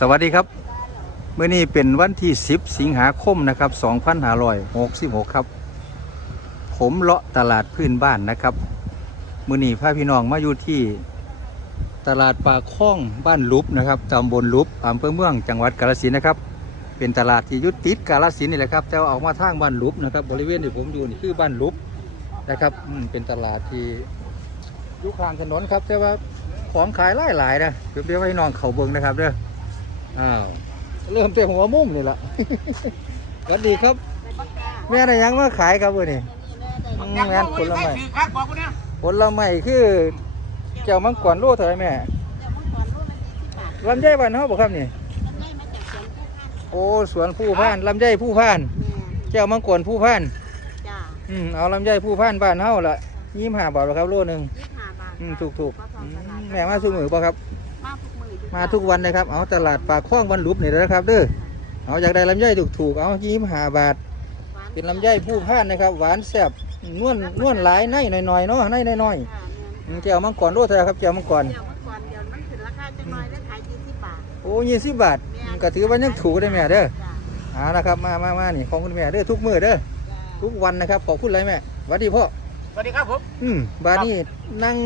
สวัสดีครับเมื่อนี้เป็นวันที่ 10 สิงหาคมนะครับ2566 ครับ ผมเลาะตลาดพื้นบ้านนะครับเมื่อนี้พาพี่น้องมาอยู่ที่ตลาดปากคลองบ้านลุบนะครับตำบลลุบอำเภอเมืองจังหวัดกาฬสินธุ์นะครับ เป็นตลาดที่ยุติดกาฬสินธุ์นี่แหละครับแต่ว่าออกมาทางบ้านลุบนะครับ บริเวณที่ผมอยู่นี่คือบ้านลุบนะครับเป็นตลาดที่อยู่ข้างถนนครับแต่ว่าของขายหลายหลายๆนะเดี๋ยวเดี๋ยวให้น้องเขาเบิ่งนะครับเด้อ อ้าวเริ่มเต็มหัวมุมนี่ละสวัสดีครับ แม่ได้หยังมาขายครับเว้ยนี่อืมแม่นผลไม้ถือครับบอกกูเนี่ยผลไม้คือแก้วมังกรโลเท่าไหรแม่ลำไยบ้านเฮาบ่ครับนี่โอ้สวนผู้พานลำไยผู้พานแก้วมังกรผู้พานอืมเอาลำไยผู้พานบ้านเฮาละยี่ห้าบาทบ่ครับโลหนึงอืมถูกถูกๆอืมแม่มาสู้มือบ่ครับ มาทุกวันนะครับ เอาตลาดปากคลองบรรลุบนี่นะครับ เด้อ เอาอยากได้ลำไยถูกถูกๆ เอายี่ห้าบาท เป็นลำไยผู้พานนะครับ หวานแซ่บนวลนวลหลายในหน่อยๆเนาะในน้อยๆอืมแก้วมังกรโลเท่าไหรครับแก้วมังกรโอ้ยี่สิบบาทอืมก็ถือว่ายังถูกได้แม่เด้อเอาละครับมามามานี่ของคุณแม่เด้อทุกมื้อเด้อทุกวันนะครับขอบคุณเลยแม่หวัสดีพ่อสวัสดีครับผมอืมบาดนี้นั่ง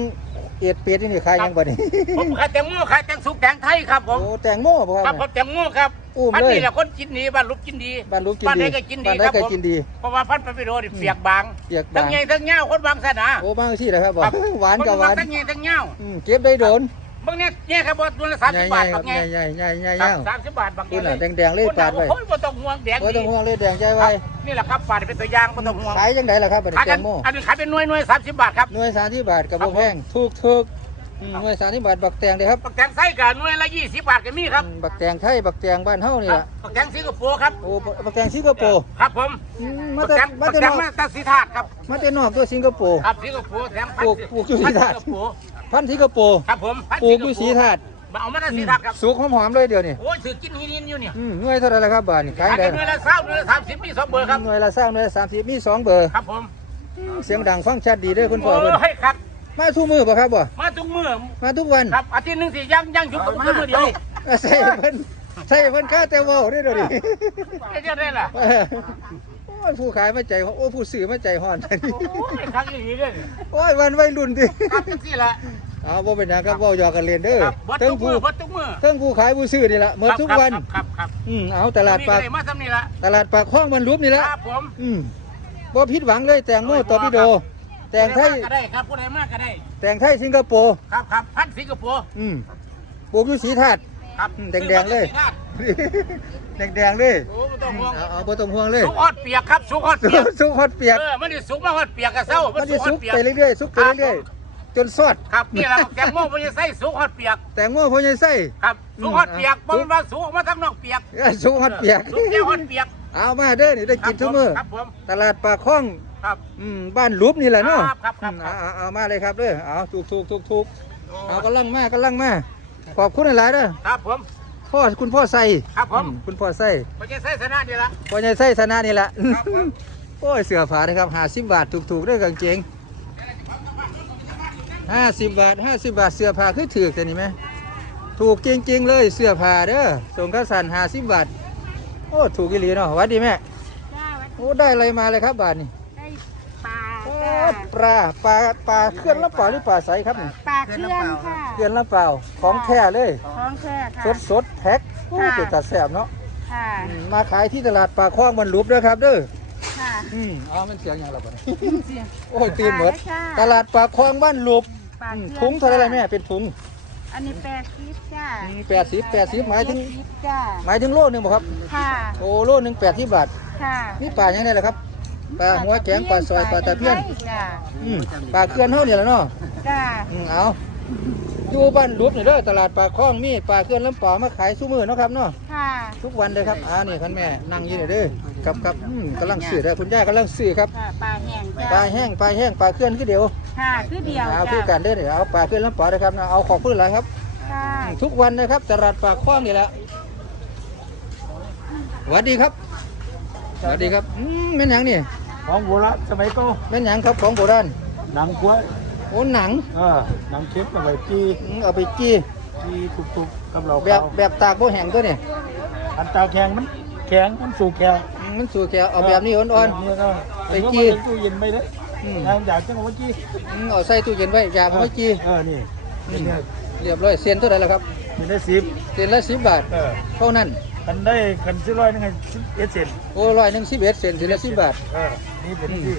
เอ็ดเป็ดนี่ขายยังบ่นี่ผมขายแตงโมขายแตงสุกแตงไทยครับผมโอ้แตงโมบ่คครัรับบผมแตงโมครับอุ้มพันเลยนี่แหละคนกินดีบ้านลุกกินดีบ้านลูกกินบ้านดีไหนก็กินดีบ้านไหนครับก็ผมกินดี เพราะว่าพันธุ์ไปโดนเปียกบางเปียกทั้บางงใหญ่ทั้งเงาคนบางสนา โอ้บางที่แหละครับบ่ครับ หวานกับหวานทั้งใหญ่ทั้งเงาอืมเก็บได้โดน บางเนี่ยเนี่ยครับว่าตัวละสามใหญ่สิบบาทๆคบารับงใหไงญ่ใหญ่ใหญ่ใหญ่ครัยาบวสามสิบบาทบางคุณน่ะเลยแดงๆเลยปาดไว้โอ้ยบ่ต้องห่วงแดงบ่ต้องห่วงเลยแดงใจคไว้รับนี่แหละครับปาดเป็นตัวอย่างบ่ต้องห่วงขายจังไดล่ะครับบัดนี้ขายแตกันงโมอันนี้ขายเป็นหน่วยหน่วยสามสิบบาทครับหน่วย30บาทกับครับ่บแพงถูกๆอืมหน่วย30บาทบักแตงเด้อครับบักแตงไส้กับหน่วยละยี่สิบบาทก็มีครับอืมบักแตงไทยบักแตงบ้านเฮานี่ครับล่ะบักแตงสิงคโปร์ครับโอ้บักแตงสิงคโปร์ครับผมอืมมาบักแต่แตงมาบักแต่แตนงอกมาแต่สีธาตุครับมาแต่นอกตัวสิงคโปร์ครับสิงคโปร์แถมพันปลูกปลูกอยู่ที่ธาตุ พันสิงคโปร์พันธุ์สิงคโปร์ครับผมพันปลูกอยู่สีธาตุเอามาแต่สีธาตุครับสุกหอมๆเลยเดี๋ยวนี้โอ้ยถือกินหินๆอยู่เนี่ยอืมหน่วยเท่าไหร่ล่ะครับบาทนี่ขายขายได้กันหน่วยละเศร้าหน่วยละสามสิบมีสองเบอร์ครับหน่วยละสร้างหน่วยละ30มีสองเบอร์ครับผมเสียงดังฟังชัดดีเด้อคุณพ่อโอ้เพิ่นยครับมาทุกมื้อบ่ครับบ่มาทุกมื้อมาทุกวันครับอาทิตย์หนึ่งสี่ย่างย่างชุบกับมือมือเดียวเอาใส่เพิ่นใส่เพิ่นค่าแต่เว้าเด้อเดี๋ยวนี้ไม่ใช่ได้ล่ะเออโอ้ ยผู้ขายมาใจโอ้ยผู้ซื้อมาใจฮ้อนโอ้ยครั้งนี้เลยโอ้ยวันวัยรุ่นติครับจังซี่ละเอาบ่เป็นหยังครับเว้าหยอกกันเล่นเด้อครับเบิดเทั้ทุงกมื้ผู้อเบิดทุกมื้อเทั้งผู้ขายผู้ซื้อนี่ล่ะหมดทุกวัน ครับครับครับอืมเอาตลาดปากมีก็ไมาทำนี่ละตลาดปากคลองมันรูปนี่แหละครับผมอืมบ่ผิดหวังเลยแตงโมตอร์ปิโด แตงไทย ผู้ใดมากก็ได้ครับผู้ใดมากก็ได้ แตงไทยสิงคโปร์ ครับครับพันสิงคโปร์อืมปลูกอยู่สีธาตุ ครับอืมแดงๆเลย ซื้อมาจากสีธาตุ แดงๆเลยโอ้ไม่ต้องห่วงเอาเอาบ่ต้องห่วงเลยสุกฮอดเปียกครับสุกฮอดเปียกสุกฮอดเปียกเออมันได้สุกมาฮอดเปียกกับเศร้ามันสิฮอสุดกเปียกไปเรื่อยๆสุกไปเรื่อยๆจนสอดครับนี่แหละแตงโมมันจะใส่สุกฮอดเปียกแตงโมพ่อใหญ่ไส้ครับสุกฮอดเปียกอืบ่มมันว่าสุกออกมาทางนอกเปียกเอ้ยสุกฮอดเปียก สุกแก้วฮอดเปียกเอามาเด้อนี่ได้กินทุกมื้อครับผมตลาดปากคลองครับ อืมบ้านหลุบนี่แหละเนาะครับครับครับอืมเอาเอาเอามาเลยครับเด้อเอาถูกถูกถูกถูกเอากำลังมากำลังมาขอบคุณหลายๆเด้อ ครับผม พ่อคุณพ่อใส่ครับผมอืคุณพ่อใส่มันจะใส่ชนะนี่ละพ่อใหญ่ใส่ชนะนี่แหละครับผมโอ้ยเสื้อผ้านะครับห้าสิบบาทถูกๆด้วยกางเกงห้าสิบบาทห้าสิบบาทเสื้อผ้าคือถือแต่นี่ไหมถูกจริง ๆ เลยเสื้อผ้าเด้อส่งข้าวสารห้าสิบบาทโอ้ถูกอีหลีเนาะหวัดดีแม่จ้าวัดโอ้ได้อะไรมาเลยครับบาทนี่ ได้ปลา โอ้ จ้า ปลาปลาปลาเคลื่อนละเปล่าหรือปลาใสครับนี่ปลาเคลื่อนค่ะเคลื่อนละเปล่าของแท้เลยของแท้ค่ะสดสดๆแพ็คโอ้ค่ะเป็นตัดแสบเนาะค่ะอืมมาขายที่ตลาดปลาคลองบรรลุบเด้อครับเด้อค่ะอืมเอามันเสียงอย่างไรบ้างเสียงโอ้ยตีนหมดค่ะตลาดปลาคลองบ้านลุบปลาอืมเคลื่อนถุงเท่าไหรล่ะแม่เป็นถุงอันนี้แปดสิบจ้าอืมแปดสิบแปดสิบหมายถึงแปดสิบจ้าหมายถึงโลนึงบ่ครับ ค่ะ โอ้โลนึงแปดสิบบาท ค่ะนี่ปลาอย่างไรล่ะครับ ปลาหัวแกงปลาซอยปลาตะเพียนจ้าอืมปลาเกลือนเท่านี่แหละเนาะจ้าอืมเอาอยู่บ้านลุบนี่เด้อตลาดปลาคลองมีปลาเกลือนลำปอมาขายซุ้มือเนาะครับเนาะค่ะทุกวันเลยครับอ่านี่คันแม่นั่งอยู่นี่เด้อกับกับอืมกำลังซื้อเด้อคุณย่ากำลังซื้อครับค่ะปลาแห้งปลาจ้าแห้งปลาแห้งปลาเคลื่อนคือเดียวค่ะคือเดียวเอาจ้าคือกันเด้อเดี๋ยวเอาปลาเคลื่อนลำปอนะครับนะเอาขอบพื้นหลายครับ ค่ะอืมทุกวันนะครับตลาดปลาคลองนี่แหละสวัสดีครับ สวัสดีครับอืมแม่นหยังนี่ ของโบราณสมัยก็แม่นหยังครับของโบราณหนังกล้วยโอ้หนังเออหนังเค็มเอาไปจีอืมเอาไปจี้ที่ทุกๆกับเราแบบเขาแบบตากบ่แห้งตัวนี่อันเตาแข็งมันแข็งมันสูงแข็งอืมมันสู่แกวเอาแบบนี้อ่อนนี่ก็ไปกี้ไปตู้เย็นไปเลยๆอืมทางอยากจังหวะกี้อืมเอาใส่ตู้เย็นไว้อยากเอาไว้จีเออนี่อืมเนี่ยเรียบร้อยเซ็นเท่าไหร่แล้วครับมันได้สิบเซ็นละ10บาทเออเท่านั้นคันได้คันซื้อร้อยนึงไงสิบเอ็ดเซนโอ้ร้อยหนึ่งสิบเอ็ดเซนสิละสิบบาท เออ นี่เป็นที่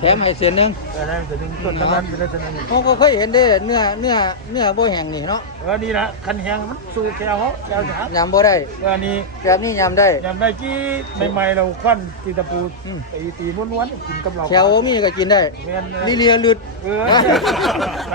แถมให้เซนหนึงเออนั่นเป็นต้นน้ำมันเป็นลักษณะนี้เขาก็เคยเห็นได้เนื้อเนื้อเนื้อบ่แห้งนี่เนาะเออนี่นะคันแห้งมันสูงแก้วเขาแก้วหยาบยำบ่ได้เออนี่แบบนี้ยำได้ยำได้กี้ใหม่ๆเราควันตีตะปูอืมตีตีม้วนๆกินกับเราแถวมีก็กินได้แม่นนะลิเลียลึดเออนะ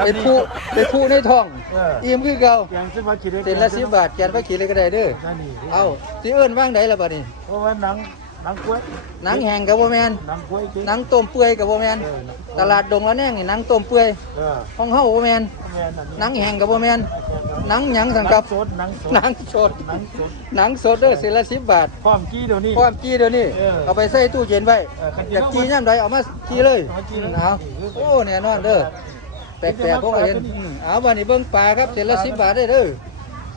เป็นผู้เป็นผู้ในท้องเอออิ่มคือเก่าแกงซื้อมากินได้เซนละสิบบาทแกนไปกินเลยก็ได้เด้อนั่นนี่เอาสิเอิ้นว่างใดล่ะบัดนี้เพราะว่าหนัง หนังกล้วยหนังแห้งกับบ่แม่นหนังกล้วยกินหนังต้มเปื่อยกับบ่แม่นเออตลาดดงละแนงนี่หนังต้มเปื่อยเออของเฮาบ่แม่นแม่นั่นหนังแห้งกับบ่แม่นหนังหยังสังกับสดหนังสดหนังสดหนังสดหนังสดเด้อเซนละ10บาทความกี้เดี๋ยวนี้ความจี้เดี๋ยวนี้เออเอาไปใส่ตู้เย็นไว้เออคันอยากจี้ย่ำใดเอามาจี้เลยเอามาจี้เลยเอาโอ้แน่นอนเด้อแปลกๆพวกเราเห็นอืมเอาวันนี้เบิ่งปลาครับเสร็จละสิบบาทได้เด้อ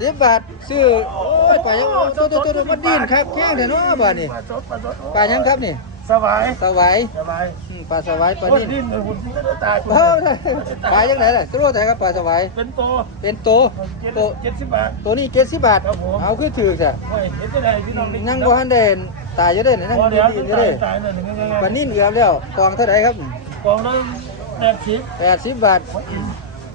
สิบบาทซื้อโอ้ยปลายังโอ้ตัวตัวตัวมันดิ้นครับแข้งเถอะเนาะบ้านนี่ปลาสดปลาสดปลายังครับนี่สบายสวายสบายอืมปลาสวายปลาโอ้ยดิ้นดิ้นเลยหุ่นก็ตายเฮ้ยปลายังไงล่ะตัวไหนครับปลาสวายเป็นโตเป็นโตโตเจ็ดสิบบาทตัวนี้เจ็ดสิบบาทเอาคือถือจ้ะโอ้ยเห็นจะได้พี่น้องนี่นั่งบ่ทันเด่นตายอยู่เด้อนี่นั่งพอดีเดี๋ยวๆอยู่ตายเด้อตายเลยหนึ่งเงี้ยปลานิ่นเอือบแล้วกองเท่าไหร่ครับกองนั้นแปดสิบแปดสิบบาท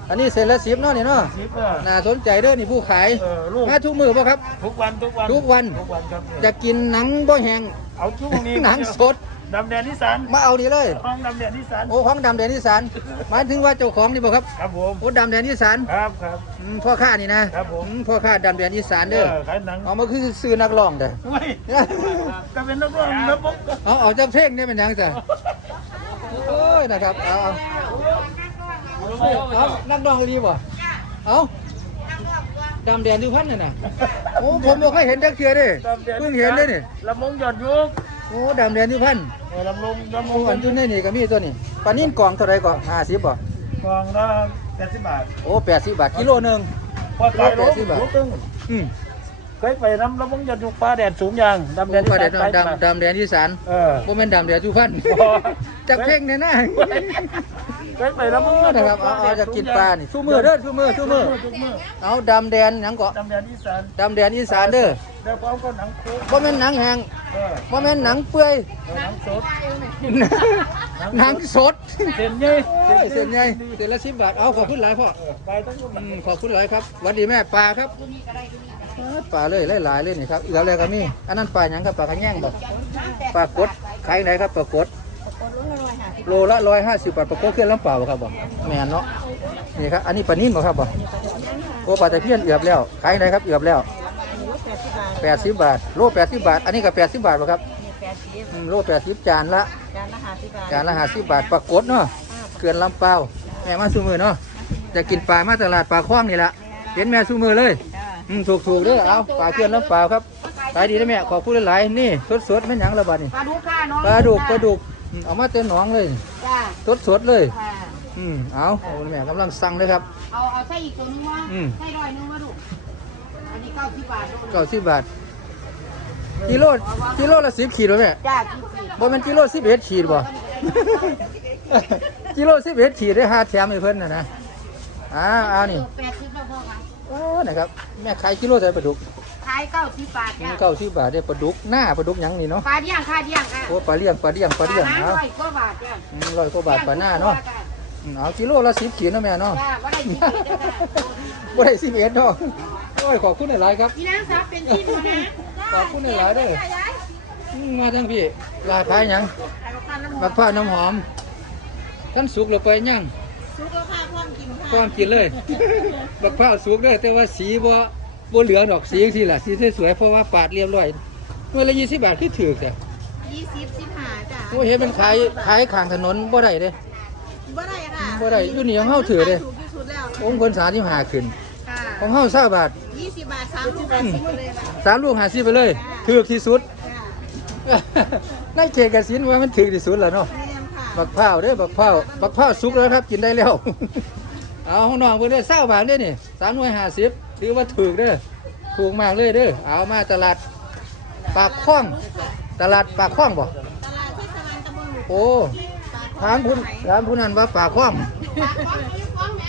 อันนี้เซนละสิบเนาะนี่เนาะสิบเออน่าสนใจเด้อนี่ผู้ขายเออลูกมาทุกมือป่ะครับ ทุกวันทุกวันทุกวัน ทุกวันครับจะกินหนังบ่แห้งเอาช่วงนี้หนังสดดำแดนนิสานมาเอานี่เลยห้องดำแดนนิสานโอ้ของดำแดนอีสานหมายถึงว่าเจ้าของนี่บ่ครับครับผมโอ้ดำแดนอีสานครับครับอืมพ่อข้านี่นะครับผมอืมพ่อข้าดำแดนอีสานเอเด้ออขายหนังเอามาคือซื้อนักร้องเด้อไม่ก็เป็นนักร้องนักบกเอาเอาจากเพลงนี่เป็นหยังจ้ะโอ้ยนะครับเอาเอา เอานักร้องรีบ่เอาดำแดนทุพันน่ะน่ะโอ้ผมบ่เคยเห็นจักเทื่อเด้เพิ่งเห็นเด้อนี่ลำมงหยอดยุกโอ้ดำแดนทุพันเออลำลงลำมโอ้งอันอยู่ในนี่ก็มีตัวนี้ปลานิ่นกล่องเท่าไรก่อนห้าสิบบ่กองละแปดสิบบาทโอ้แปดสิบบาทกิโลหนึ่งพอตายลงแปดสิบบาทรู้ตึงอืมเคยไปน้ำลำมงหยอดยุกปลาแดดสูงยางดำแดโอ้นปลาแดดนิสานดำดำแดนอีสานเออโมเมนดำแดนทุพันบ่จักเพ่งแน่น่า เคยไปน้ำมงหยอดนะครับเอาเอาจะกินปลานี่สู้มือเด้อสู้มือสู้มือทุกมือเอาดำแดนหยังเกาะดำแดนอีสานดำแดนอีสานเด้อแล้วพร้อมก็หนังโค้งโมเมนหนังแห้งเออโมเมนหนังเปื่อยเออหนังสดหนังสดเส้นใหญ่โอ้ยเส้นใหญ่เส้นละสิบบาทเอาขอบคุณหลายพ่อเออไปทั้งหมดอืมขอบคุณหลายครับหวันดีแม่ปลาครับปลาเลยหลายๆเลยนี่ครับเอือบเลยก็มีอันนั้นปลาหยังครับปลากระแยงบ่ปลากดขายไหนครับปลากด โลละร้อยห้าสิบบาทปลากดเคลื่อนลำเปล่าบ่ครับบ่แม่นเนาะนี่ครับอันนี้ปลานิ่มบ่ครับบ่โอ้ปลาตะเพียนเอือบแล้วขายไหนครับเอือบแล้วแปดสิบบาทโลแปดสิบบาท อันนี้ก็แปดสิบบาทบ่ครับอืมโลแปดสิบจานละจานละห้าสิบบาทจานละห้าสิบบาทปลากดเนาะเกลือนลำเปล่าแม่มาสู้มือเนาะจะกินปลามาตลาดปลาคว้างนี่ละเห็นแม่สู้มือเลยจ้าอืมถูกถูกๆเด้อเอาปลาเกลือนลำเปล่าครับขายดีได้อแม่ขอบคุณหลายๆนี่สดสดๆแม่นหยังละบาดนี่ปลาดุกค่ะน้องปลาดุกปลาดุก อืมเอามาเต็มหนองเลยจ้าสดสดๆเลย ค่ะ อืมเอาโอ้แม่กำลังสั่งเลยครับ เอาเอาไส้อีกตัวนึงวะอืม ไส้ร้อยนึงวะลูกอันนี้เก้าสิบบาทลูกเก้าสิบบาทกิโลกิโลละสิบขีดวะแม่จ้ากี่สิบบ่แมันกิโลสิบเอ็ดขีดบ่ กิโลสิบเอ็ดขีดได้ห้าแถมให้เพิ่นนะนะอ้าวเอานี่แปดสิบแล้วพ่อคะโอ้นะครับ แม่ขายกิโลเท่าไหร่ปลาดุกขายเก้าสิบบาทจ้าเก้าสิบบาทได้ปลาดุกหน้าปลาดุกหยังนี่เนาะปลาเดี่ยงค่ะเดี่ยงค่ะโอ้ปลาเลี้ยงปลาเลี้ยงปลาเลี้ยงห้าเอาร้อยกว่าบาทจ้าอืมร้อยกว่าบาทปลาหน้าเนาะอืมเอากิโลละสิบขีดเนาะแม่เนาะจ้าว่าได้กี่ปีจ้าบ่ได้สิบเอ็ดเนาะโอ้ยขอบคุณหลายๆครับ พี่นางซับเป็นที่ดูนะขอบคุณหลายๆเด้อ อืมมาทั้งพี่ลาขายหยังขายประกันน้ำหอบัมกผ้าวน้ำหอมท่านสุกหรือไปยังซุกแล้วค่ะพร้อมกินค่ะ พร้อมกินเลยบักผ้าวสุกเด้อแต่ว่าสีบ่ บ่เหลืองดอกสีจังซี่ล่ะสีสวยๆเพราะว่าปาดเรียบร้อยเมื่อละ20บาทคือถูกแต่ยี่สิบสิบห้าจ้าโอ้เห็นมันขายขายข้างถนนบ่ได้เด้ บ่ได้ค่ะบ่ได้อยู่นี่ของเฮาถือเด้ ถูกที่สุดแล้วองค์คน35ขึ้น ค่ะของเฮา20บาท ยี่สิบบาทสามสิบบาทสิบเลยค่ะสามลูก50ไปเลยถูกที่สุด จ้าในเขตกสินว่ามันถูกที่สุดแล้วเนาะ แม่นค่ะบักพร้าวเด้อบักพร้าวบักพร้าวสุกแล้วครับกินได้แล้ว เอาของน้องเพิ่นได้20บาทเด้อนี่3หน่วย50 ถือว่าถูกเด้อถูกมากเลยเด้อเอามาตลาดปากคล้องตลาดปากคล้องบ่ตลาดเทศบาลตำบลหมู่โอ้ถามคุณถามคุณนั่นว่าปากคล้องปากคลองอยู่คลองแหม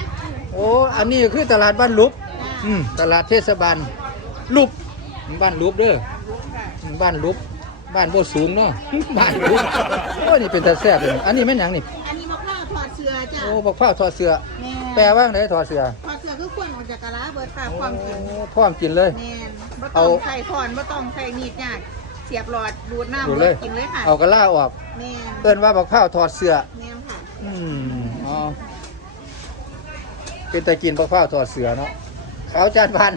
โอ้อันนี้คือตลาดบ้านลุบอืมตลาดเทศบาลลุบบ้านลุบเด้ออืมบ้านลุบบ้านโบสูงเนาะบ้านลุบโอ้ยนี่เป็นตาแซ่บเลยอันนี้แม่นหยังนี่อันนี้มะพร้าวถอดเสื้อจ้ะโอ้บักข้าวทอดเสือแม่แปลว่าไงทอดเสือถอ ดเสื้อคือขวนออกจากกะลาเบิดค่ะความจริงโอ้พร้อมกินเลย แม่นบ่เอาต้องใส่ถอนบ่ต้องใส่มีดยากเสียบหลอดดูดน้ำดูเบิเลดย กินเลยค่ะเอากระล่าออก แม่นเอิ้นว่าบักข้าวทอดเสือแม่นค่ะอืมอ๋อเป็นตะกินบักข้าวทอดเสือเนาะขาวจานพัน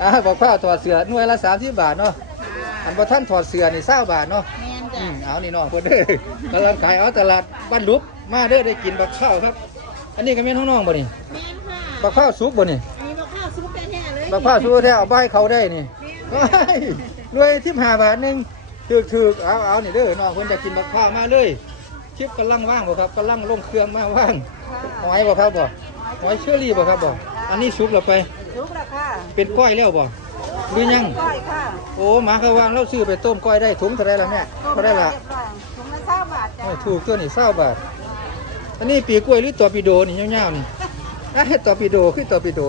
อ่าบักข้าวทอดเสือหน่วยละสามสิบบาทเนาะค่ะอันบ่ท่านถอดเสือนี่เศร้าบาทเนาะ แม่นอืจ้ะมเอานี่น้องเพิ่นเด้อกำลังขายเอาตลาดบ้านลุบมาเด้อได้กินบักข้าวครับ อันนี้ก็แม่นน้องๆบ่นี่แม่นค่ะ บักข้าวสุกบ่นี่อันนี้มะพร้าวซุปแท้ๆเลยบักข้าวสุกแท้เอาใบเขาได้นี่แม่นเฮ้ยรวยทิพห้าบาทหนึงถูกถูกๆเอาเอานี่เด้อน้องเพิ่นจะกินบักข้าวมาเลยชิปกำลังว่างบ่ครับกำลังลงเครื่องมาว่างหอยบ่ครับบ่หอยเชอรี่บ่ครับบ่อันนี้สุกแล้วไปซุปละค่ะเป็นก้อยแล้วบ่หรือยังก้อยค่ะโอ้หมาเขาวางเราซื้อไปต้มก้อยได้ถุงเท่าไรล่ะแม่เท่าไรล่ะถุงละเก้าบาทจ้ะโอ้ถูกตัวนี่เศร้าบาทอันนี้ปีกล้วยหรือตัวปีโดนี่ยาวๆนี่ ไอ้ตัวปีโดคือตัวปีโด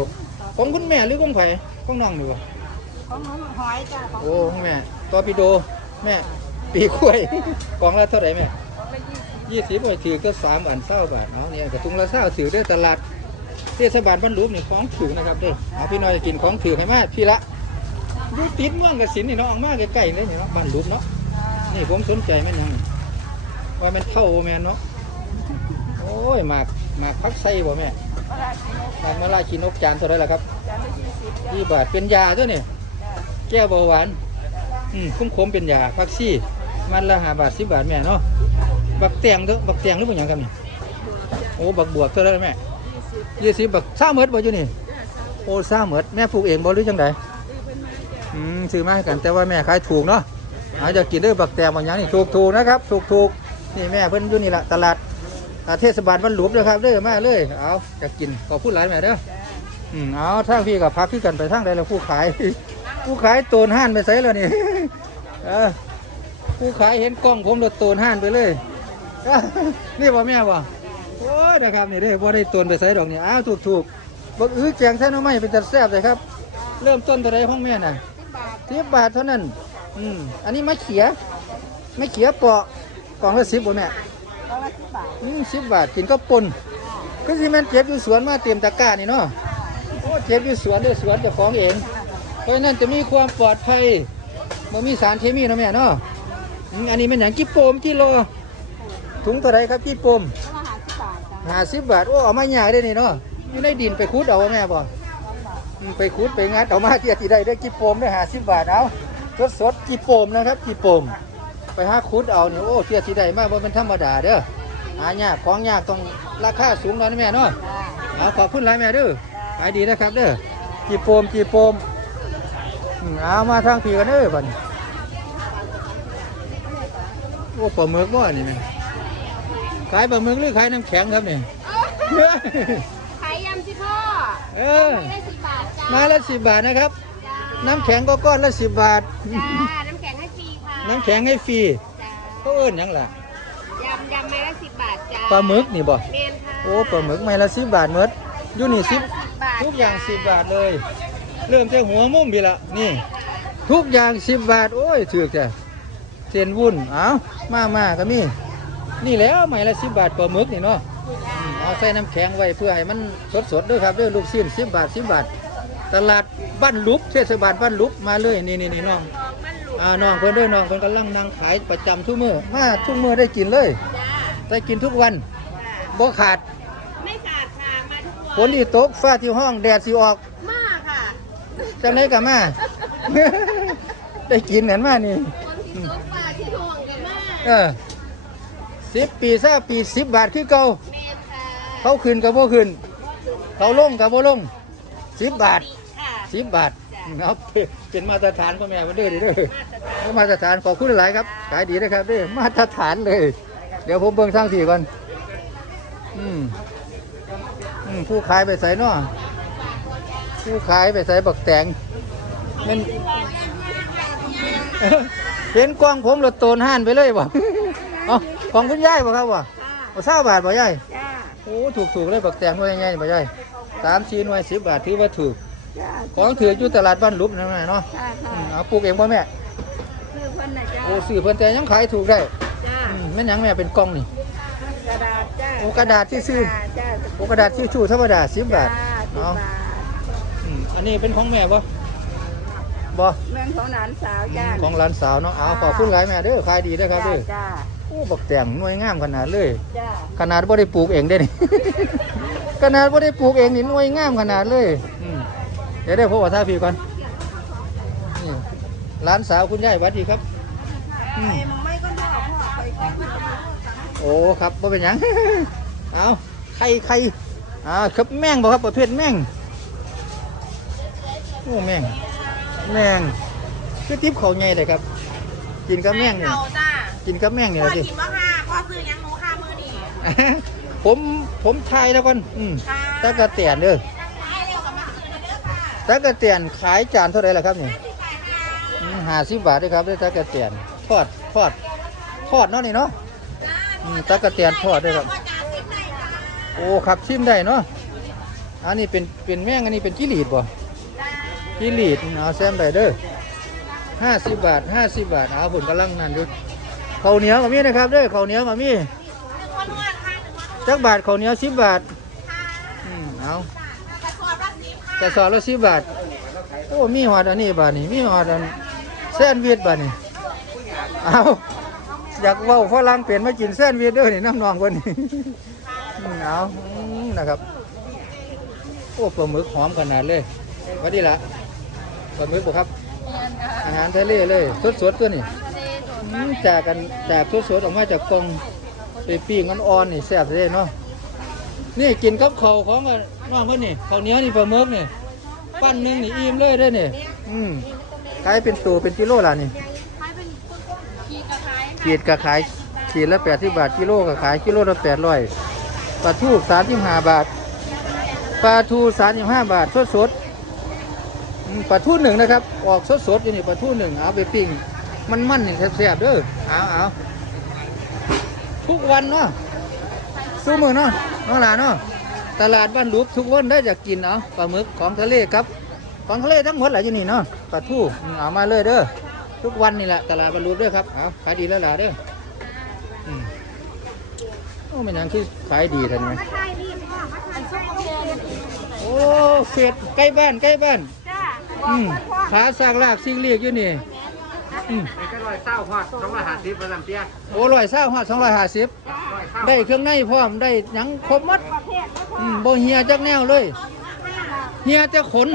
ของคุณแม่หรือของไผของน้องหนูของหนูหอยจ้ะของโอ้ของแม่ตัวปีโดแม่ปีกล้วยกล่องละเท่าไหร่แม่ยี่สิบโอ้ยถือก็สามอันเศร้าบาทเอาเนี่ยกระทุงละเศร้าถือได้อตลาดเทศบาลบ้านหลุมนี่ของถือนะครับเด้อเอาพี่น้อยจะกินของถือให้มาพี่ละดูติดเมืองกสินนี่เนาะออกมาใกล้ๆเลยนี่เนาะบ้านหลุมเนาะนี่ผมสนใจแม่นยังนี่ว่ามันเท่าบ่แม่นเนาะโอ้ยหมากหมากพักไส้บ่แม่ห มากมะลาขีนกจานเท่าไรล่ะครับยี่บาทเป็นยาตัวยนี่แก้วเบาหวาน อืมคุ้มคมเป็นยาพักซี่ มันละหาบาทสิบาทแม่เนาะบักเตียงเด้อบักเตียงหรือเป็นหยังครับนี่โอ้บักบวบเท่าไรแม่ยี่สิบบักซ่าเมดบ่อยู่นี่โอ้ซ่าเมดแม่ปลูกเองบ่หรือจังไดอืมซื้อมาให้กันแต่ว่าแม่ขายถูกเนาะอาจจะกินเด้อบักแตงบางอย่างนี่ถูกถูกๆนะครับ ถูกถูกๆนี่แม่เพิ่นอยู่นี่แหละตลาด เทศบาลบ้านหลวงเด้อครับเด้อมาเลยเอาจะกินขอพูดหลายแม่เด้ออืมเอาทางพี่กับพักขึ้นกันไปทางใดแล้วผู้ขาย ผู้ขายโตนห้านไปใส่แล้วนี่เออผู้ขายเห็นกล้องผมรถโตนห้านไปเลยนี่บ่แม่บ่โอ้ยนะครับนี่เด้อบ่ได้โตนไปใส่ดอกนี่อ้าวถูกถูกบักอื้อแจงแท้หน้อไม้เป็นตัดแซ่บเลยครับ เริ่มต้นเท่าไรของแม่น่ะสิบบาทเท่านั้น อืมอันนี้มะเขียมะเขียเปอกกล่องละสิบบ่แม่ อืมสิบบาทกินก็ปนก็สิแมันเจ็บอยู่สวนมาเตรียมตะกร้านี่เนาะโอ้เจ็บอยู่สวนเด้อสวนเจ้าของเอง เพราะฉะนั้นจะมีความปลอดภัยบ่มีสารเคมีเนาะแม่เนาะอืมอันนี้เป็นอย่างกิโปมกิโลถุงเท่าไรครับกิโปมห้าสิบบาทโอ้เอามาหยาได้นี่เนาะอยู่ในดินไปคุดเอาแม่บ่อืมไปขุดไปงัดเอามาเทียที่ได้ได้กี่โปมได้หาสิบบาทเอาสดสดๆกี่โปมนะครับกี่โปม ไปหาขุดเอาเนี่ยโอ้เทียที่ได้มากว่าเป็นธรรมดาเด้อ หายากของยากต้องราคาสูงหน่อยนะแม่เนาะเอาขอบคุณหลายแม่เด้อขายดีนะครับเด้อกี่โปมกี่โปมอืมเอามาทางผีกันเด้อบัดนี้โอ้ปลาหมึกบ่นี่แม่ขายปลาหมึกหรือขายน้ำแข็งครับนี่ขายยำสิพ่อเออได้สิบบาทจ้าไมาละสิบบาทนะครับ น้ำแข็งก็ก้อนละสิบบาทจ้าน้ำแข็งให้ฟรีค่ะน้ำแข็งให้ฟรีจ้าเขาเอิ้นหยังล่ะ ยำยำไม้ละสิบบาทจ้า ปลาหมึกนี่บ่เมนค่ะโอ้ปลาหมึกไม่ละสิบบาทหมดอยู่นี่สิบบาททุกอย่างสิบบาทเลย เริ่มแต่หัวมุมพี่ละนี่ ทุกอย่างสิบบาท โอ้ยถือกจ้ะเส้นวุ่นเอามามาก็มีนี่แหล้วไม่ละสิบบาทปลาหมึกนี่เนาะอืมเอาใส่น้ำแข็งไว้เพื่อให้มันสดสดๆด้วยครับด้วยลูกชิ้นสิบบาทสิบบาท ตลาดบ้านลุบเทศบาลบ้านลุบมาเลยนี่นี่นี่น้องอ่าน้องเพิ่นเด้วยน้องเพิ่นกำลังนั่งขายประจำทุกมือมาทุกมือได้กินเลย จ้า ได้กินทุกวันบ่ขาดไม่ขาดค่ะ มาทุกฝนที่ตกฟ้าที่ห้องแดดสิออกมากค่ะจังไดก็มา ได้กินนั่นมานี่ คนที่ตกปลาที่ห่วงกันมากเออสิบปีซาปีสิบบาทคือเก่าเมนค่ะเขาขึ้นกับบ่ขึ้น เขาลงกับบ่ลงสิบบาทค่ะ สิบบาทเอาเป็นมาตรฐานพ่อแม่มาเด้อเด้อมาตรฐานขอบคุณหลายๆครับ ขายดีนะครับเด้อมาตรฐานเลย เดี๋ยวผมเบิ่งทางสี่ก่อน อืมอืมผู้ขายไปใส่เนาะผู้ขายไปใส่บักแตงแมันเห็นกล้องผมรถโตนห้านไปเลยบ่เอ้าของคุณยายบ่ครับบ่บ่เศร้าบาทบ่ยายจ้าโอ้ถูกถูกๆเลยบักแตงหน่วยใหญ่ๆบ่ยายสามสี่หน่วยสิบบาทถือว่าถูกจ้าของถืออยู่ตลาดบ้านหลุบนั่นน่ะเนาะค่ะอืค่ะมเอาปลูกเองบ่แม่คือเพิ่นน่ะจ้าโอ้ซื้อเพิ่นแต่ยังขายถูกได้จ้าอืม แม่นหยังแม่เป็นกล่องนี่ กระดาษจ้าโอ้กระดาษที่ซื้อ จ้าจ้าโอ้กระดาษที่ชูธรรมดา10บาทจ้เอาสิบบาทอืมอันนี้เป็นของแม่บ่บ่เมืองของหลานสาวจ้าของหลานสาวเนาะเอาขอบคุณหลายแม่เด้อขายดีเด้อครับเด้อจ้าโอ้บักแตงหน่วยงามขนาดเลย จ้าขนาดบ่ได้ปลูกเองเด้นี่ ขนาดบ่ได้ปลูกเองนี่หน่วยงามขนาดเลยอืมเดี๋ยวได้พบกับท่าพี่ก่อนนี่หลานสาวคุณยายหวัดดีครับอืม ไอ้มึงไม่ก็พ่อพ่อไปก่อน โอ้ครับบ่เป็นหยังเอาไข่ไข่อ่าครับแมงบ่ครับประเภทแมงโอ้แมงแมงคือทิพย์เขาใหญ่เลยครับ กินกับแมงเนี่ยเขาจ้ากินกับแมงเนี่ยพ่อสิกินว่าค่ะพ่อซื้อยังหนูค่ะมือนี่ผมผมทายแล้วก่อนอืมค่ะตะกะเตียนเด้อให้เร็วกับมาซื้อนะเด้อค่ะตะกะเตียนขายจานเท่าไหร่ล่ะครับนี่ห้าสิบบาทเด้อครับเด้อตะกะเตียนทอดทอดทอดเนาะนี่เนาะอื มตะกะเตียนทอดเด้วยครับอจ๋าซิมไหนจ้าโอ้ครับชิมได้เนาะ อันนี้เป็นเป็นแม่งอันนี้เป็นจิลีดบ่จิลีดเอาแซมได้เด้อห้าสิบบาทห้าสิบบาท เอาผลกำลังนั่นอยู่ข้าวเหนียวกับมีนะครับเด้อข้าวเหนียวกับมีหนึ่งวันนวดค่ะหนึ่งวันนวดจักบาทข้าวเหนียวสิบบาทอืมเอากระสอบละสิบค่สอบละสิบบาท โอ้ มีหอดอันนี้บาทนี่มีหอดอันแซนด์วิชบาทนี่เอา อยากเว้าฝรั่งเปลี่ยนมากินแซนด์วิชด้อนี่น้ำนองคนนี่อืมเอาอืมนะครับ โอ้ปลาหมึกหอมขนาดเลยวัดดีละปลาหมึกบ่ครับ อาหารทะเลเลยสดๆตัวนี่อืมจากกันจากสดๆออกมาจากกองไปปิ้งอ่อนๆนี่แซ่บเลยเนาะนี่กินกับข้าวของอันน้องเพิ่นนี่ข้าวเนียวนี่ปลาหมึกนี่ปั้นนึงนี่อิ่มเลยด้อนี่อืมขายเป็นตัวเป็นกิโลละนี่ ขีดก็ขายขีดละแปดสิบบาทกิโลก็ขายกิโลละแปดร้อยปลาทูสามสิบห้าบาทปลาทูสามสิบห้าบาทสดสดๆปลาทูหนึ่งนะครับ ออกสดสดๆอยู่นี่ปลาทูหนึ่งเอาไปปิ้งมันมันๆนี่แซ่บๆเด้อเอาเอาทุกวันเนาะสู้มือเนาะน้องหลานเนาะตลาดบ้านลุบทุกวันได้จะกินเอาปลาหมึกของทะเลครับของทะเลทั้งหมดแหละอยู่นี่เนาะปลาทูเอามาเลยเด้อ ทุกวันนี่แหละตลาดบรรลุด้วยครับเอาขายดีแล้วล่ะเด้ออืมโอ้ไม่นยังคือขายดีทันไหมโอ้เศษใกล้บ้านใกล้บ้านจ้าอืมขาสร้างลากซิ่งเรียกอยู่นี่อืมนี่ก็ร้อยเศร้าพอดสองร้อยห้าสิบประจำเตี้ยโอ้ร้อยเศร้าห้าสองร้อยห้าสิบร้อยเศร้าได้เครื่องในพร้อมได้หยังครบหมดอืมบ่เฮียจักแนวเลยเฮียแต่ขน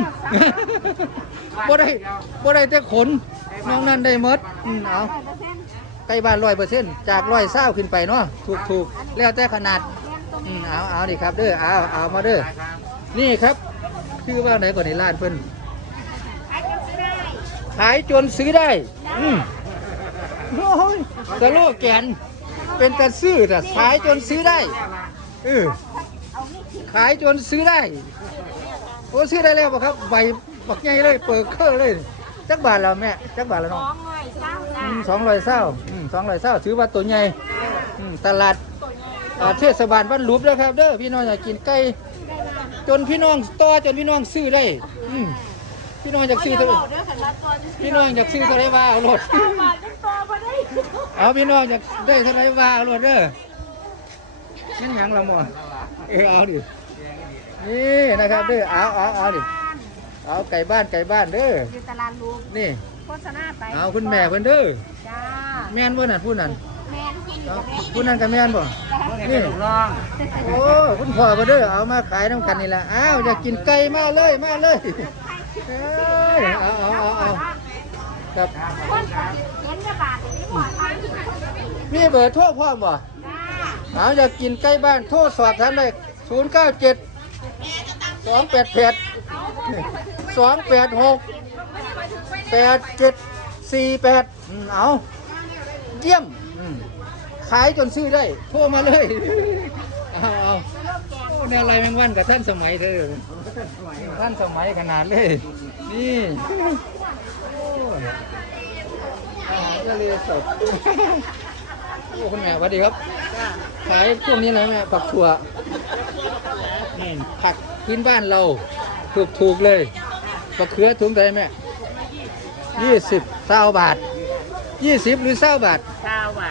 บ่ได้บ่ได้แต่ขน น้องนั้นได้หมดอืมเอาใกล้บ้านร้อยเปอร์เซ็นต์จากร้อยเศร้าขึ้นไปเนาะถูกถูกแล้วแต่ขนาดอืมเอาเอาดิครับเด้อเอาเอามาเด้อนี่ครับชื่อว่าไหนก่อนในร้านเพิ่นขายจนซื้อได้อืมโอ้ยสโลกแกนเป็นแต่ซื้อแต่ขายจนซื้อได้เออขายจนซื้อได้โอ้ซื้อได้แล้วปะครับใบบักใหญ่เลย เปิดเครื่องเลย จักบาทแล้วแม่จักบาทแล้วน้องสองร้อยเช้าจ้าสองร้อยเศร้าสองร้อยเศร้าถือว่าตัวใหญ่อืมตลาดอ่าเทศบาลบ้านหลุบแล้วครับ เด้อพี่น้องอยากกินไก่จนพี่น้องต่อจนพี่น้องซื้อได้อืมพี่น้องอยากซื้อเท่าเดี๋ยวขันรับตัวพี่น้องอยากซื้อเท่าไรว่าเอารถบาทยังตัวมาได้เอาพี่น้องอยากได้เท่าไรว่าเอารถเด้อนั่นหยังละหมอเออเอาดินี่นะครับเด้อเอาเอาเอาดิ เอาไก่บ้านไก่บ้านเด้ออยู่ตลาดลูกนี่โฆษณาไปเอาคุณแม่เพิ่นเด้อจ้าแม่นบ่นั่นผู้นั้นแม่ทุกคนอยู่เอากับแม่ผู้นั้นก็แม่นบ่นี่ลูกน้องโอ้คุณพ่อเพิ่นเด้อเอามาขายน้ำกันนี่แหละอ้าวอยากกินไก่มาเลยมาเลยเอ้ยเอาเอาเอาเอาครับคนเย็นกระบาดอย่างนี้พอทานจ้ามีเบอร์โทรพร้อมบ่เอาอยากกินไก่บ้านโทรสอบถามได้097 288 286 8748อืมเอาเยี่ยมอืมขายจนซื้อได้ โทรมาเลยเอาเอาโอ้แนวไรแมงวันกับท่านสมัยเธอท่านสมัยขนาดเลย นี่โอ้ยอาหารทะเลสดโอ้คุณแม่สวัสดีครับขายช่วงนี้อะไรแม่ผักถั่วนี่ผักพื้นบ้านเรา ถูกถูกๆเลยมะเขือถุงเท่าไหร่แม่ยี่สิบเศร้าบาทยี่สิบหรือเศร้าบาทเช้าว่ะ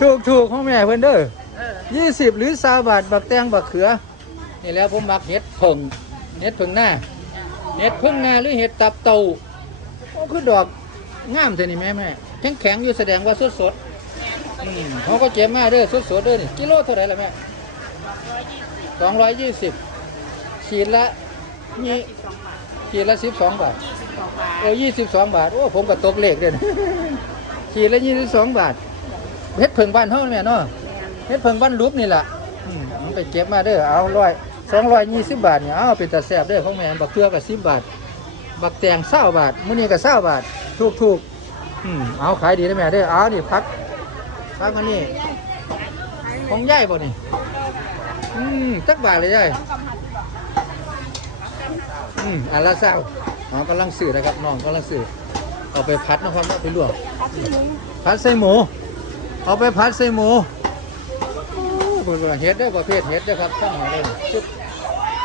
ถูกถูกๆของแม่เพิ่นเด้อเออยี่สิบหรือสาบาท บักแตงบักเขือ นี่แหล้วผมมักเห็ดเผงเห็ดเผงหน้าเห็ดเผงหน้าหรือเห็ดตับเต่าโอ้คือดอกงามเท่านี่แม่แม่แข็งแข็งๆอยู่แสดงว่าสดสดๆอืมเขาก็เจ็บมากเด้อสดสดๆเด้อนี่กิโลเท่าไหร่ละแม่สองร้อยยี่สิบ ขีดละนี่ขีดละสิบสองบาทสองบาทโอ้ยี่สิบสองบาท โอ้ ผมก็ตกเลขเด้อขีดละยี่สิบสองบาทเห็ดเผงบ้านเฮาแม่เนาะเฮ็ดเพิ่งบ้านลุบนี่แหละอืมมันไปเก็บมาเด้อเอาร้อยสองร้อยยี่สิบบาทเนี่ยเอาเป็นตาแซ่บเด้อของแม่บักเกลือกับสิบบาท บักแตงเศร้าบาทมื้อนี้ก็เศร้าบาท ถูกถูกๆอืมเอาขายดีนะแม่เด้อเอานี่พักพักอันนี้ของยายบ่นี่อืมจักบาทเลยยาย อืมอันละเศร้าน้องกำลังซื้อนะครับน้องกำลังซื้อเอาไปพัดนะครับเอาไปลวกพัดใส่หมู เอาไปพัดใส่หมูเบิ่งว่าเฮ็ดเด้อประเภทเฮ็ดเด้อครับข้างหลังเลยชุด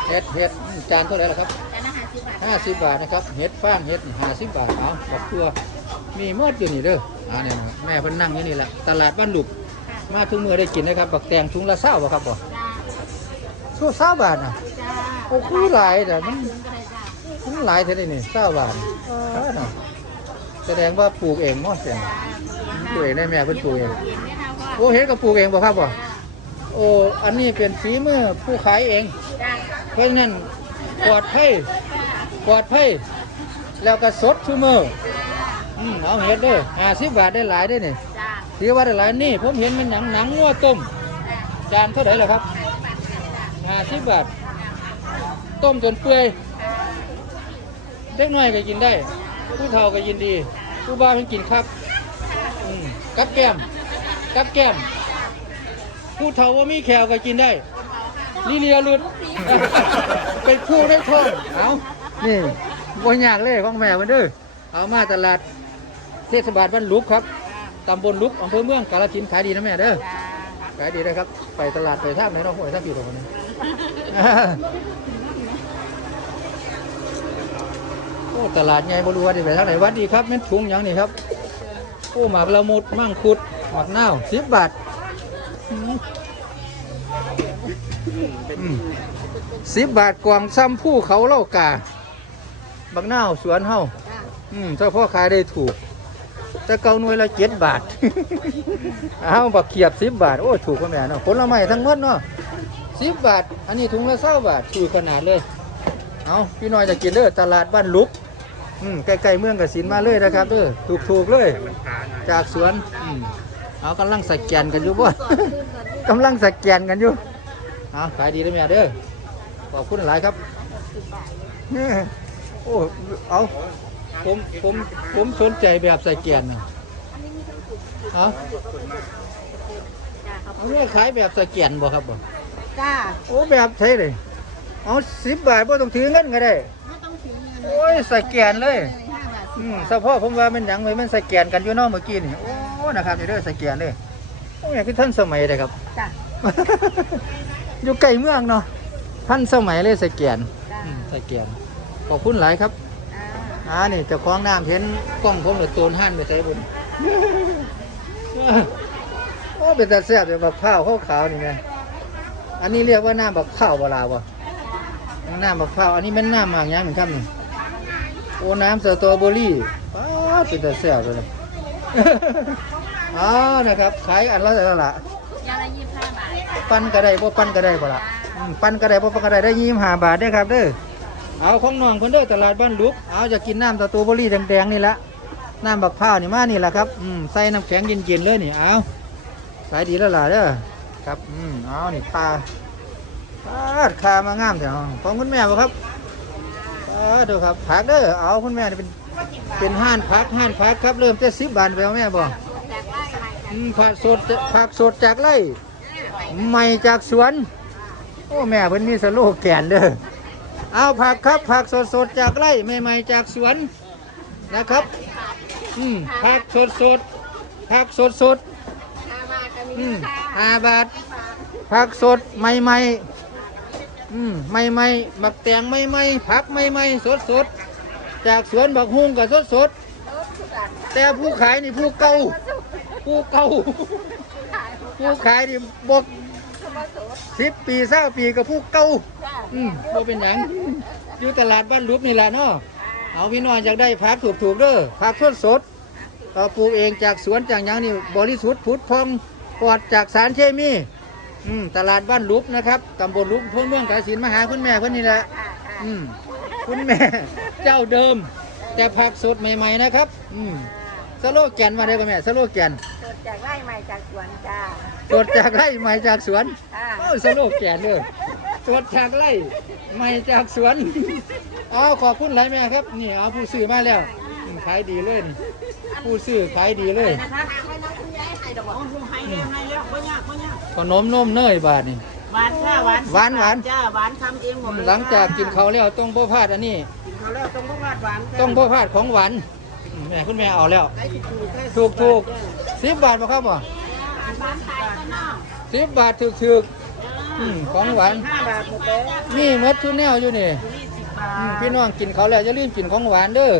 เฮ็ดเฮ็ดอืมจานเท่าไหร่ล่ะครับจานอาหารสิบบาทห้าสิบบาทนะครับเฮ็ดฟางเฮ็ดห้าสิบบาทเอาบักตัวมีหมดอยู่นี่เด้ออ่าเนี่ยนะครับแม่เพิ่นนั่งอยู่นี่แหละตลาดบ้านหลุกมาทุกมื้อได้กินนะครับบักแตงถุงละเศร้าบ่ครับบ่จ้าสู้เศร้าบาทน่ะจ้าโอ้คือหลายแต่มันถึงก็ได้จ้า มันหลายเท่านี้นี่เศร้าบาทเออน่ะแสดงว่าปลูกเองเนาะเสียงปลูกเองได้แม่เพิ่นปลูกเองเย็นไหมคะพ่อโอ้เฮ็ดก็ปลูกเองบ่ครับบ่โอ้อันนี้เป็นฝีมือผู้ขายเองจ้าเพราะฉะนั้นปลอดภัยปลอดภัยแล้วก็สดทุกมืออืมเอาเห็ดเด้อห้าสิบบาทได้หลายได้อนี่จ้าถือว่าได้หลายนี่ผมเห็นมันหนังหนังงัวต้มจานเท่าไหร่ล่ะครับห้าสิบบาท ต้มจนเปื่อย เล็กน้อยก็กินได้ ผู้เฒ่าก็ยินดี ผู้บ้าเพิ่นกินครับอืมกับแก้มกับแก้ม ผู้เฒ่าว่ามีแขวก็กินได้ลิเลียหลุดไปคู่ได้ท่องเอานี่บ่ยากเลยของแม่เพิ่นเด้อเอามาตลาดเทศบาลบ้านลุกครับตำบลลุกอำเภอเมืองกาฬสินธุ์ขายดีนะแม่เด้อจ้าขายดีนะครับ ไปตลาดไปท่าไหนเนาะโอ้ยท่าผิดหรอกวันนี้ โอ้ตลาดใหญ่บรู้ว่าได้ไปทางไหนวัดดีครับแม่นถุงหยังนี่ครับโอ้หมากละมุดมั่งคุดหมากนาวสิบบาทสิบบาทกวางซ้ำผู้เขาเล่ากาบักนาวสวนเฮาจ้าอืมเจ้าพ่อขายได้ถูก แต่เกาหน่วยละเจ็ดบาท เอาบักเขียบสิบบาท โอ้ถูกกว่าแม่เนาะผลไม้ทั้งหมดเนาะสิบบาท อันนี้ถุงละเศร้าบาทถูกขนาดเลย เอาพี่น้อยจะกินเด้อตลาดบ้านลุก อืมใกล้ๆเมืองกสินมาเลยนะครับเด้อถูกๆเลย จากสวนอืมเอากำลังสแกนกันอยู่บ่ กำลังสแกนกันอยู่เอาขายดีเลยแม่เด้อขอบคุณหลายครับนี่โอ้เอาผมผมผมสนใจแบบสแกนนะเอาเอาเนี่ยขายแบบสแกนบ่ครับบ่จ้าโอ้แบบใช่เลยเอาสิบบาทบ่ต้องถือเงินก็ได้ โอ้ยสแกนเลยเลยห้าบาทอืมเฉพาะผมว่ามันหยังไว้มันสแกนกันอยู่เนอกเมื่อกี้นี่โอ้นะครับนี่เด้อสแกนเลยโอ้ยคือท่านสมัยเลยครับ จ้าอยู่ใกล้เมืองเนาะท่านสมัยเลยสแกนจ้าอืมสแกนขอบคุณหลายครับอ่าอ่านี่เจ้าของน้ำเห็นกล้องผมเดือดโตนหั่นไปใส่บุญ โอ้เป็นตาแซ่บเลยบักข้าวขาวๆนี่ไงอันนี้เรียกว่าน้ำบักข้าวโบราณวะน้ำบักข้าวอันนี้เป็นน้ำหมากหยังเหมือนกันนี่ โอ้น้ำสตรอเบอรี่ป้าดเป็นตาแซ่บเลยอ๋อนะครับขายอันละเท่าไหร่ละยาละยี่สิบห้าบาทปั้นก็ได้บ่ปั้นก็ได้บ่ละอืมปั้นก็ได้บ่ปั้นก็ได้ได้ยี่สิบห้าบาทได้อครับเด้อเอาของน้องเพิ่นเด้อตลาดบ้านลุกเอาจะกินน้ำสตรอเบอรี่แดงๆนี่ละน้ำบักพร้าวนี่มานี่แหละครับอืมใส่น้ำแข็งเย็นๆเลยนี่เอาขายดีแล้วล่ะเด้อครับอืมเอานี่คาปาดคามางามแถวของคุณแม่บ่ครับปา ดูครับผักเด้อเอาคุณแม่นี่เป็นเป็นห้านผักห้านผักครับเริ่มแต่สิบบาทไปเอาแม่บ่จากผักสดผักสดจากไร่ใหม่จากสวน โอ้แม่เพิ่นมีสโลแกนเด้อเอาผักครับผักสดๆจากไร่ใหม่ๆจากสวนนะครับอืมผักสดๆผักสดๆอืมห้าบาทผักสดใหม่ๆ อืมใหม่ๆหมักแตงใหม่ๆผักใหม่ๆสดๆจากสวนบักฮุงกับสดๆแต่ผู้ขายนี่ผู้เก่าผู้เก่าผู้ขายนี่บกสิบปีเศร้าปีกับผู้เก่าอืมบ่เป็นหยังอยู่ตลาดบ้านลุบนี่แหละเนาะเอาพี่น้องอยากได้ผักถูกๆเด้อผักสดสดๆเราปลูกเองจากสวนจากหยังนี่บริสุทธิ์ผุดพองปลอดจากสารเคมี อืมตลาดบ้านลุบนะครับตำบลลุบอำเพื่อเมืองกาฬสินธุ์มาหาคุณแม่เพื่อนนี่แหละอืมคุณแม่ เจ้าเดิม แต่ผักสดใหม่ ๆนะครับ อืมสโลแกนมาได้ก็แม่สโลแกนสดจากไร่ใหม่จากสวนจ้าสดจากไร่ใหม่จากสวนอ่าโอ้ยสโลแกนเลยสดจากไร่ใหม่จากสวนเอาขอบคุณหลายแม่ครับ นี่เอาผู้ซื้อมาแล้วอืมขายดีเลยนี่ผู้ซื้อขายดีเลย นะคะ ให้น้องคุณยายให้ดอกให้แล้วให้แล้วบ่ยากบ่ยากขนมนมเนยบาทนี่ หวานค่ะหวานหวานหวาน จ้าหวานทำเองหมดเลยหลังจากกินเขาวแล้วต้องบ่พลาดอันนี้ กินเขาแล้วต้องบ่พลาดหวานค่ะต้องบ่พลาดของหวานอืมแม่คุณแม่เอาแล้ว ได้ถูกๆได้ถูกถูกสิบบาทบ่ครับบ่หวานไทยก็นอกสิบบาทถูกถูกอืมของหวานห้าบาทหมดแล้วนี่หมดทุกแนวอยู่นี่นี่สิบบาอืมทพี่น้องกินเขาวแล้วอย่าลืมกินของหวานเด้อ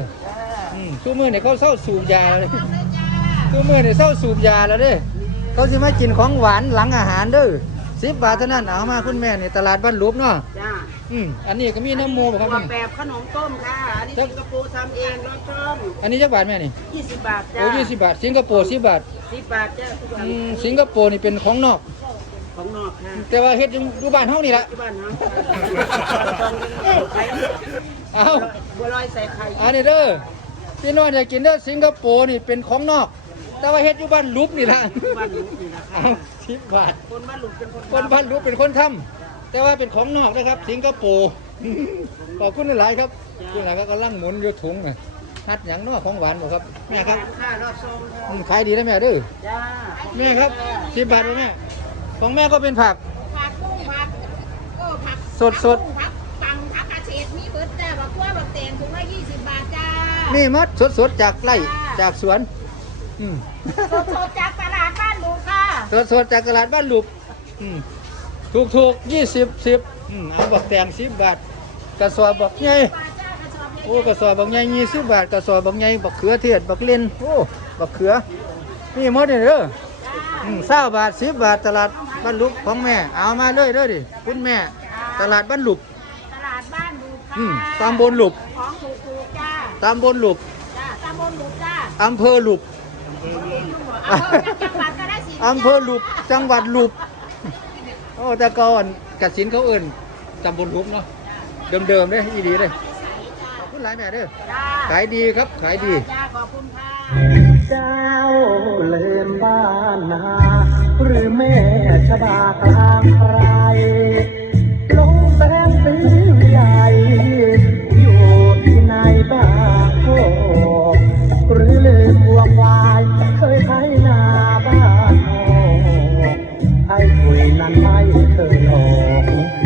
อืมทุกมือเนี่ยเขาเศร้าสูบยาเลย ทุกมือเนี่ยเศร้าสูบยาแล้วเด้เขาสิมากินของหวานหลังอาหารเด้อสิบบาทเท่านั้นเอามาคุณแม่นี่ตลาดบ้านหลุบเนาะจ้าอืมอันนี้ก็มีน้ำโมบ่ครับตัวนี่แบบขนมต้มค่ะ อันนี้สิงคโปร์ทำเองรสช่องอันนี้จักบาทแม่นี่20บาทจ้าโอ้ยี่สิบบาท สิงคโปร์สิบบาท10บาทจ้าทุกอย่างอืมสิงคโปร์นี่เป็นของนอก ของนอกค่ะแต่ว่าเฮ็ดอยู่อยู่บ้านเฮานี่ละที่บ้านเฮาค่ะไข่เอาบัวลอยใส่ไข่อันนี้เด้อพี่น้องอยากกินเด้อสิงคโปร์นี่เป็นของนอก แต่ว่าเฮ็ดอยู่บ้านหลุบนี่ละบ้านหลุมนี่นะเอาคะสิบบาท คนบ้านหลุมเป็นคนคนบ้านรู้เป็นคนทำแต่ว่าเป็นของนอกนะครับ สิงคโปร์ ขอบคุณหลายๆครับคุณหลายก็กำลังหมุนอยู่ถุงน่ะฮัดหยังเนอกของหวานบ่ครับแม่ครับค่ะรอบทรงอืมขายดีนะแม่เด้อจ้าแม่ครับสิบบาทบ่แม่ของแม่ก็เป็นผัก ผักบุ้งผักโอ้ผักสดสดผักปังผักกระเฉดมีเบิดจ้าบักกัวบักแตงถุงละ20บาทจ้าๆนี่มัดสดสดๆจากไร่จากสวน อืมสดสดๆจากตลาดบ้านหมูค่ะสดสดๆจากตลาดบ้านหลุบอืมถูกถูกยี่สิบสิบอืมเอาบักแตงสิบบาทกระสอบบักใหญ่บาทจ้ากระสอบเล็กโอ้กระสอบบักใหญ่ยี่สิบบาทกระสอบบักใหญ่บักเขือเทศบักเล่นโอ้บักเขือนี่หมดเลยเด้ออืมเศร้าบาทสิบบาทตลาดบ้านลุกของแม่ เอามาเลยเด้อดิคุณแม่ ตลาดบ้านลุกตลาดบ้านหมูค่ะอืมตำบลลุกของถูกๆจ้าตำบลลุกจ้าตำบลหมูจ้าอำเภอลุก อำเภอหลุบจังหวัดหลุบโอ้แต่ก่อนกัดสินเขาเอิ่นตำบลหลุบเนาะเดิมๆเลยอีดีเลยขอบคุณหลายแม่เด้อขายดีครับขายดีเจ้าเลินบ้านนาหรือแม่ชะบากลางไกรลงแต้มตีใหญ่อยู่ที่ไหนบ้างโค หรือลืมวัวควาย เคยไถนาบ้านโอไอ้คุยนั้นไม่เคย